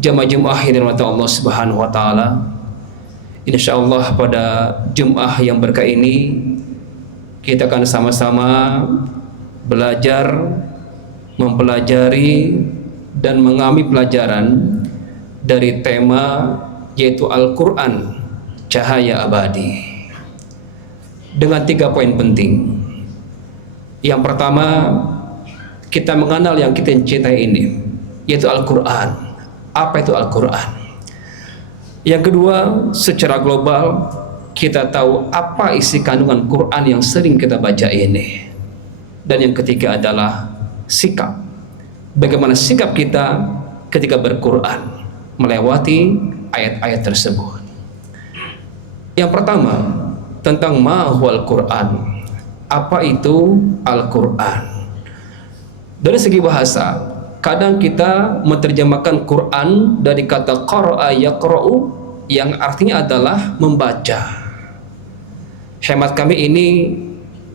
Jamaah-jemaah yang dirahmati Allah Subhanahu wa taala. Insyaallah pada Jumat yang berkah ini kita akan sama-sama belajar, mempelajari dan mengambil pelajaran dari tema yaitu Al-Qur'an Cahaya Abadi dengan 3 poin penting. Yang pertama, kita mengenal yang kita cintai ini yaitu Al-Qur'an. Apa itu Al-Qur'an? Yang kedua, secara global kita tahu apa isi kandungan Quran yang sering kita baca ini. Dan yang ketiga adalah sikap. Bagaimana sikap kita ketika berquran, melewati ayat-ayat tersebut. Yang pertama, tentang ma huwal Quran. Apa itu Al-Quran? Dari segi bahasa, kadang kita menerjemahkan Quran dari kata qara'a yaqra'u yang artinya adalah membaca. Hemat kami ini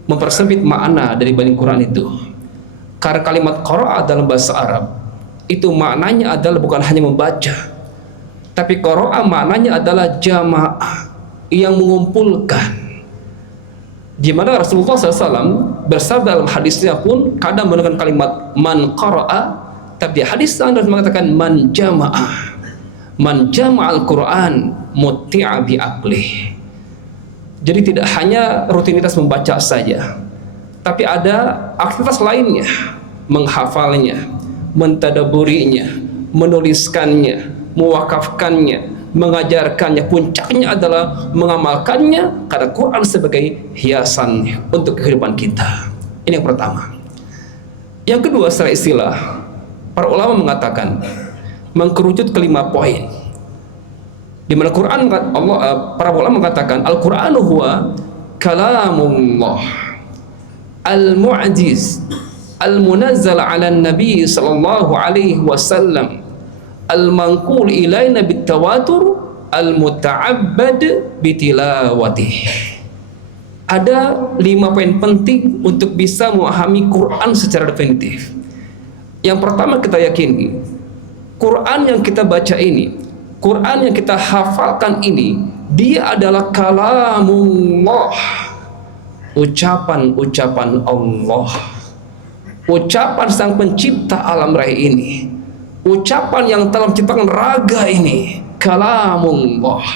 mempersempit makna dari balik Quran itu. Karena kalimat qara'a dalam bahasa Arab itu maknanya adalah bukan hanya membaca, tapi qara'a maknanya adalah jamaah, yang mengumpulkan. Di mana Rasulullah SAW bersabda dalam hadisnya pun kadang menggunakan kalimat man qara'a, tapi hadis lain mengatakan man jama'al Quran muti'a bi aqlih. Jadi tidak hanya rutinitas membaca saja, tapi ada aktivitas lainnya, menghafalnya, mentadaburinya, menuliskannya, mewakafkannya, mengajarkannya, puncaknya adalah mengamalkannya, karena Quran sebagai hiasan untuk kehidupan kita. Ini yang pertama. Yang kedua, secara istilah, para ulama mengatakan mengkerucut ke 5 poin. Di mana Quran, para ulama mengatakan Al-Qur'anu huwa kalamullah al-mu'jiz al-munazzal 'ala an-nabi sallallahu alaihi wasallam al-manqul ilaina bitawatur al-muta'abbad bitilawatih. Ada 5 poin penting untuk bisa memahami Quran secara definitif. Yang pertama, kita yakini Quran yang kita baca ini, Quran yang kita hafalkan ini, dia adalah kalamullah, ucapan-ucapan Allah, ucapan sang pencipta alam raya ini, ucapan yang telah menciptakan raga ini, kalamullah.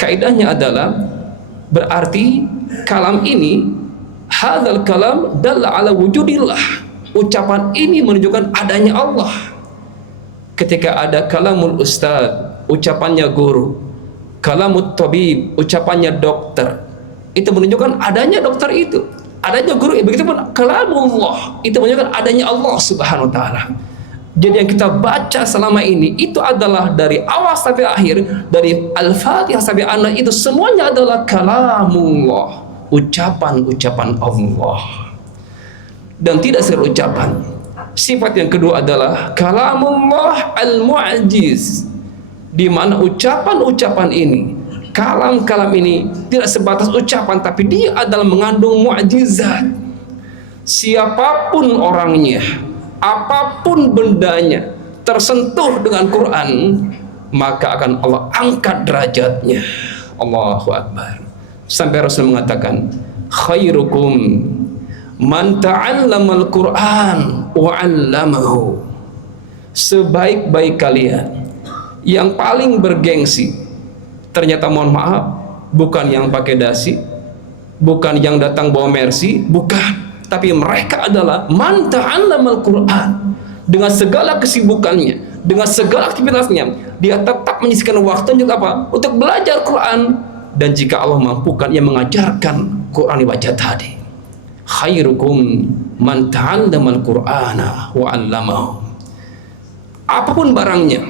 Kaidahnya adalah berarti kalam ini, hadzal kalam dalla ala wujudillah. Ucapan ini menunjukkan adanya Allah. Ketika ada kalamul ustad, ucapannya guru, kalamut tabib, ucapannya dokter, itu menunjukkan adanya dokter itu, adanya guru. Begitu pun kalamullah, itu menunjukkan adanya Allah Subhanahu wa taala. Jadi yang kita baca selama ini itu adalah dari awal sampai akhir, dari Al-Fatihah sampai An-Nas, itu semuanya adalah kalamullah, ucapan-ucapan Allah. Dan tidak sekedar ucapan. Sifat yang kedua adalah kalamullah al-mu'jiz, di mana ucapan-ucapan ini, kalam-kalam ini tidak sebatas ucapan, tapi dia adalah mengandung mukjizat. Siapapun orangnya, apapun bendanya, tersentuh dengan Quran, maka akan Allah angkat derajatnya. Allahu Akbar. Sampai Rasul mengatakan, khairukum man ta'allamal Qur'an wa 'allamahu. Sebaik-baik kalian, yang paling bergengsi, ternyata mohon maaf, bukan yang pakai dasi, bukan yang datang bawa mercy, bukan, tapi mereka adalah man ta'allamal Qur'an. Dengan segala kesibukannya, dengan segala aktivitasnya, dia tetap menyisihkan waktu untuk apa? Untuk belajar Quran. Dan jika Allah mampukan, ia mengajarkan Quran dibaca tadi. Khairukum man ta'allamal Qur'ana wa 'allamahu. Apapun barangnya,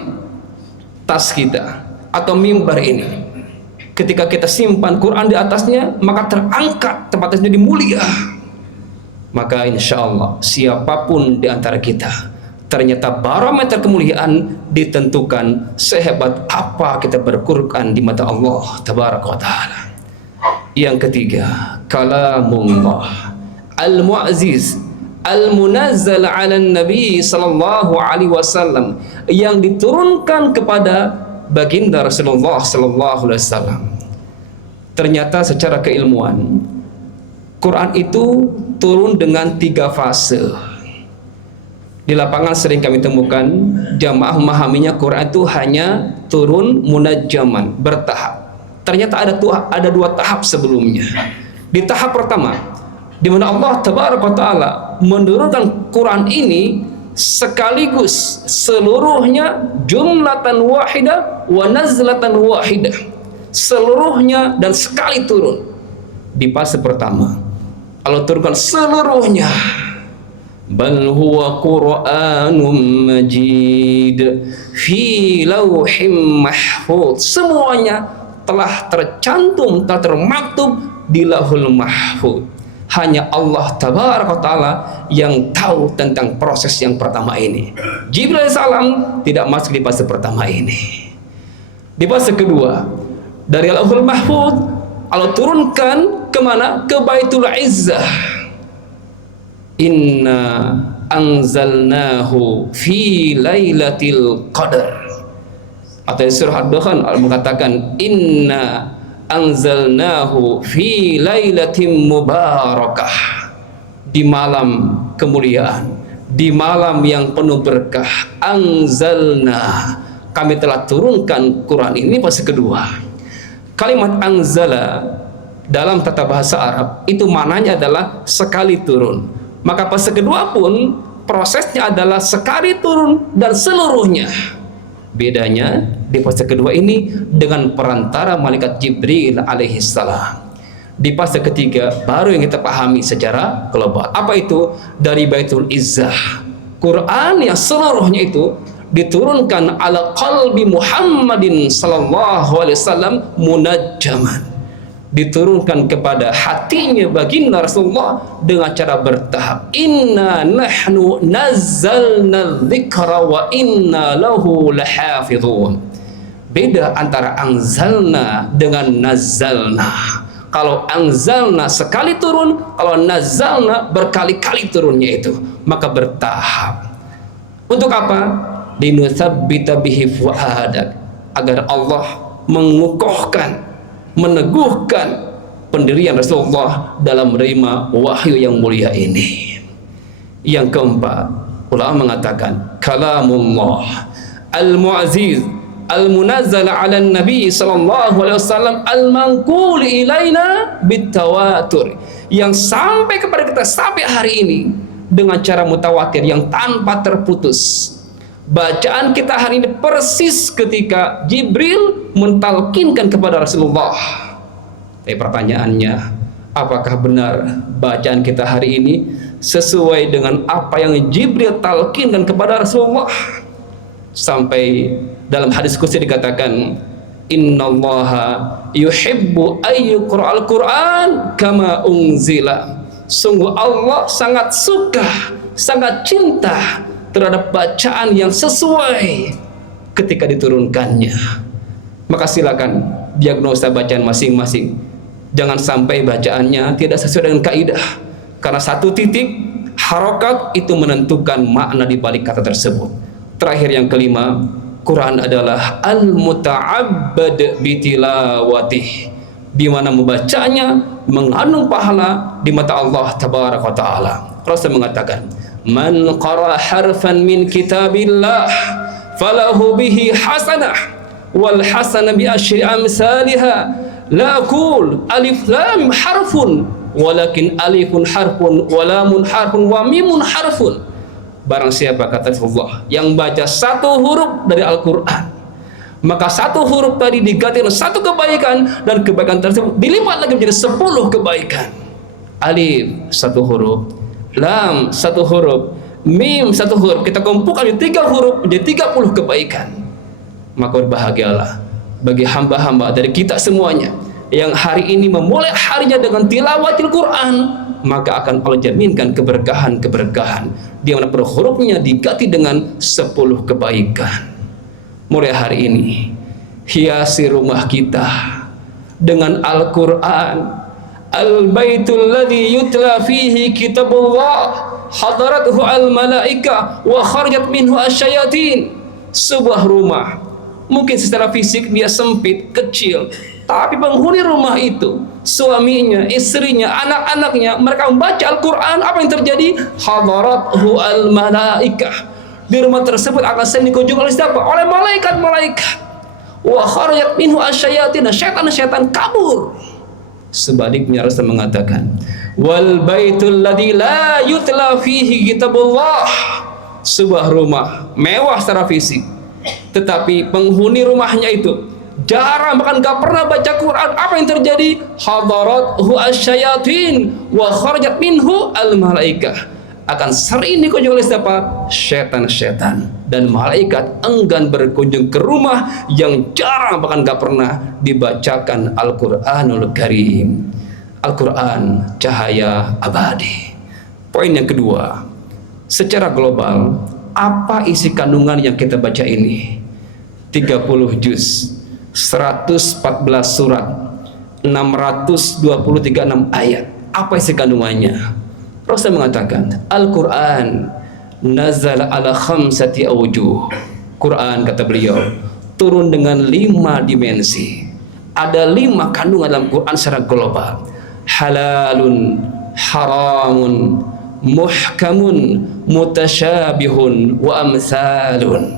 tas kita atau mimbar ini, ketika kita simpan Quran di atasnya, maka terangkat tempatnya jadi mulia. Maka insya Allah siapapun di antara kita, ternyata barometer kemuliaan ditentukan sehebat apa kita berquran di mata Allah Tabaraka wa Ta'ala. Yang ketiga, kalamullah al-mu'aziz al-munazzal 'ala Nabi sallallahu alaihi wasallam, yang diturunkan kepada baginda Rasulullah sallallahu alaihi wasallam. Ternyata secara keilmuan Quran itu turun dengan 3 fase. Di lapangan sering kami temukan jamaah memahaminya Quran itu hanya turun munajjaman, bertahap. Ternyata ada 2 tahap sebelumnya. Di tahap pertama, di mana Allah tabaraka taala menurunkan Quran ini sekaligus seluruhnya jumlatan wahidah wa nazlatan wahidah, seluruhnya dan sekali turun. Di fase pertama Allah turunkan seluruhnya, bal huwa Qur'anum Majid fi lauhim mahfuz, semuanya telah tercantum, telah termaktub di Lauhul Mahfuz. Hanya Allah tabaraka taala yang tahu tentang proses yang pertama ini. Jibril salam tidak masuk di fase pertama ini. Di fase kedua, dari Lauhul Mahfuz Allah turunkan kemana? Ke Baitul Izzah. Inna anzalnahu fi lailatul qadar. Atau surah Ad-Dukhan Allah mengatakan inna anzalnahu fi lailatin mubarakah, di malam kemuliaan, di malam yang penuh berkah. Anzalna, kami telah turunkan Quran ini. Fase kedua, kalimat anzala dalam tata bahasa Arab itu maknanya adalah sekali turun. Maka fase kedua pun prosesnya adalah sekali turun dan seluruhnya. Bedanya di fase kedua ini dengan perantara malaikat Jibril alaihissalam. Di fase ketiga baru yang kita pahami secara global. Apa itu? Dari Baitul Izzah, Quran yang seluruhnya itu diturunkan ala qalbi Muhammadin sallallahu alaihi wasallam munajjaman, diturunkan kepada hatinya baginda Rasulullah dengan cara bertahap. Inna nahnu nazzalna dzikra wa inna lahu lahafizun. Beda antara anzalna dengan nazzalna. Kalau anzalna sekali turun, kalau nazzalna berkali-kali turunnya itu, maka bertahap. Untuk apa? Linutsabbita bihi fuadak, agar Allah mengukuhkan, meneguhkan pendirian Rasulullah dalam menerima wahyu yang mulia ini. Yang keempat, ulama mengatakan kalamullah al-mu'aziz al-munazzal 'ala Nabi sallallahu alaihi wasallam al-manqul ilaina bitawatur, yang sampai kepada kita sampai hari ini dengan cara mutawatir yang tanpa terputus. Bacaan kita hari ini persis ketika Jibril mentalkinkan kepada Rasulullah. Tapi pertanyaannya, apakah benar bacaan kita hari ini sesuai dengan apa yang Jibril talkinkan kepada Rasulullah? Sampai dalam hadis qudsi dikatakan, innallaha yuhibbu ayyuqra'al Qur'an kama unzila. Sungguh Allah sangat suka, sangat cinta terhadap bacaan yang sesuai ketika diturunkannya. Maka silakan diagnosa bacaan masing-masing. Jangan sampai bacaannya tidak sesuai dengan kaidah, karena satu titik harokat itu menentukan makna di balik kata tersebut. Terakhir yang kelima, Quran adalah al-muta'abbad bitilawatih, di mana membacanya mengandung pahala di mata Allah tabaraka wa taala. Rasul mengatakan, man qara harfan min kitabillah falahu bihi hasanah wal hasanah bi asyri amsalha la aqul alif lam harfun walakin alifun harfun wa lamun harfun wa mimun harfun. Barang siapa, kata Allah, yang baca satu huruf dari Al-Quran, maka satu huruf tadi diganti dengan satu kebaikan, dan kebaikan tersebut dilipat lagi menjadi 10 kebaikan. Alif satu huruf, lam satu huruf, mim satu huruf, kita kumpulkan menjadi 3 huruf menjadi 30 kebaikan. Maka berbahagialah bagi hamba-hamba dari kita semuanya yang hari ini memulai harinya dengan tilawatil Quran, maka akan Allah jaminkan keberkahan-keberkahan di mana per hurufnya diganti dengan 10 kebaikan. Mulai hari ini hiasi rumah kita dengan Al-Quran, al-baitul ladzi yutla fihi kitabullah hadarathu al-malaika wa kharajat minhu asyayatin. Sebuah rumah, mungkin secara fisik dia sempit, kecil, tapi penghuni rumah itu, suaminya, istrinya, anak-anaknya, mereka membaca Al-Quran. Apa yang terjadi? Hadarathu al-malaikah. Di rumah tersebut akan sering dikunjungi oleh siapa? Oleh malaikat-malaikat. Wa kharajat minhu asyayatin. Syaitan-syaitan kabur. Sebaliknya Rasul mengatakan, wal baitul ladzi la yutla fihi kitabullah. Sebuah rumah mewah secara fisik, tetapi penghuni rumahnya itu jarang, bahkan gak pernah baca Quran. Apa yang terjadi? Hadarathu asyayatin wa kharajat minhu al-malaikah. Akan sering dikunjungi oleh siapa? Syaitan-syaitan. Dan malaikat enggan berkunjung ke rumah yang jarang, bahkan gak pernah dibacakan Al-Quranul Karim. Al-Quran cahaya abadi. Poin yang kedua, secara global, apa isi kandungan yang kita baca ini? 30 juz, 114 surat, 623 ayat. Apa isi kandungannya? Rasul mengatakan, Al-Quran nazala ala khamsati awjuh. Quran, kata beliau, turun dengan 5 dimensi. Ada 5 kandungan dalam Quran secara global. Halalun, haramun, muhkamun, mutasyabihun, wa amsalun.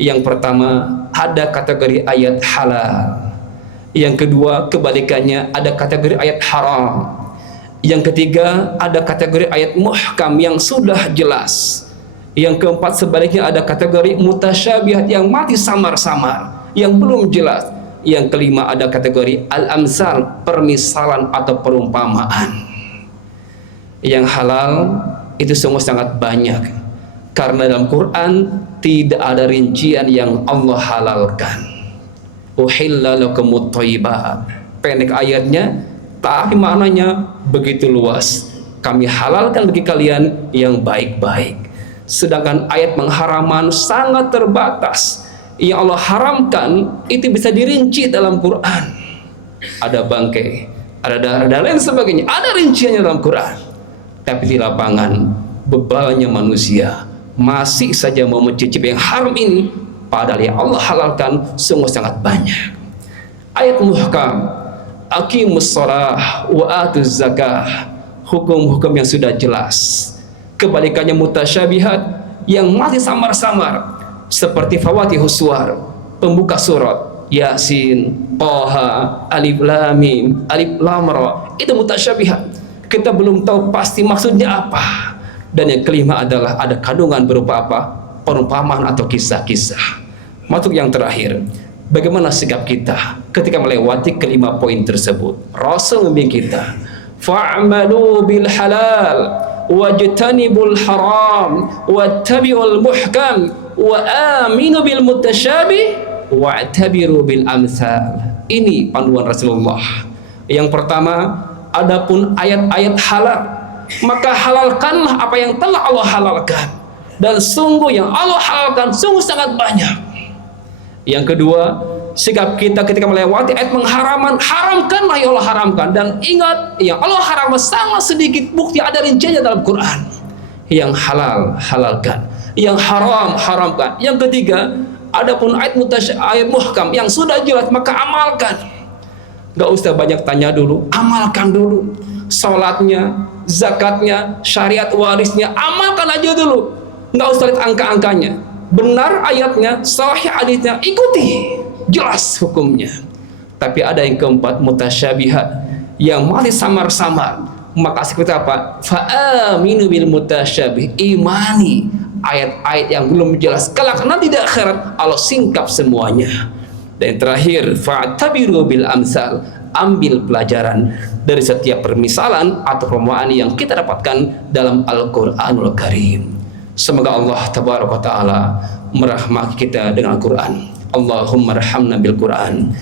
Yang pertama, ada kategori ayat halal. Yang kedua, kebalikannya, ada kategori ayat haram. Yang ketiga, ada kategori ayat muhkam yang sudah jelas. Yang keempat, sebaliknya, ada kategori mutasyabihat yang masih samar-samar, yang belum jelas. Yang kelima, ada kategori al-amsal, permisalan atau perumpamaan. Yang halal itu sungguh sangat banyak, karena dalam Quran tidak ada rincian yang Allah halalkan. Uhilla lakumut thayyibat. Pendek ayatnya, tapi maknanya begitu luas. Kami halalkan bagi kalian yang baik-baik. Sedangkan ayat pengharaman sangat terbatas. Yang Allah haramkan itu bisa dirinci dalam Quran. Ada bangkai, ada darah dan lain sebagainya. Ada rinciannya dalam Quran. Tapi di lapangan, bebalnya manusia masih saja mau mencicipi yang haram ini, padahal yang Allah halalkan sungguh sangat banyak. Ayat muhkam, aqimus shalah wa atuz zakah, hukum-hukum yang sudah jelas. Kebalikannya mutasyabihat yang masih samar-samar, seperti Fawatihus Suwar, pembuka surat Yasin, Toha, Alif Lam Mim, Alif Lam Ra. Itu mutasyabihat. Kita belum tahu pasti maksudnya apa. Dan yang kelima adalah ada kandungan berupa apa? Perumpamaan atau kisah-kisah. Masuk yang terakhir, bagaimana sikap kita ketika melewati kelima poin tersebut? Rasul membimbing kita, fa'malu bil halal wajtanibul haram wattabi'ul muhkam wa aminu bil mutasyabih wa'tabiru bil amsal. Ini panduan Rasulullah. Yang pertama, adapun ayat-ayat halal, maka halalkanlah apa yang telah Allah halalkan, dan sungguh yang Allah halalkan sungguh sangat banyak. Yang kedua, sikap kita ketika melewati ayat pengharaman, haramkanlah yang Allah haramkan, dan ingat yang Allah haramkan sangat sedikit, bukti ada rinciannya dalam Quran. Yang halal halalkan, yang haram haramkan. Yang ketiga, adapun ayat muhkam yang sudah jelas, maka amalkan. Gak usah banyak tanya dulu, amalkan dulu. Salatnya, zakatnya, syariat warisnya, amalkan aja dulu. Gak usah lihat angka-angkanya. Benar ayatnya, sahih haditsnya, ikuti. Jelas hukumnya. Tapi ada yang keempat, mutasyabihat, yang masih samar-samar. Maka seperti apa? Fa'aminu bil mutasyabih. Imani ayat-ayat yang belum jelas. Kelak nanti di akhirat Allah singkap semuanya. Dan terakhir, fa'tabiru bil amsal, ambil pelajaran dari setiap permisalan atau perumpamaan yang kita dapatkan dalam Al-Quranul Karim. Semoga Allah tabaraka wa ta'ala merahmati kita dengan Al-Quran. Allahumma rahamna bil Quran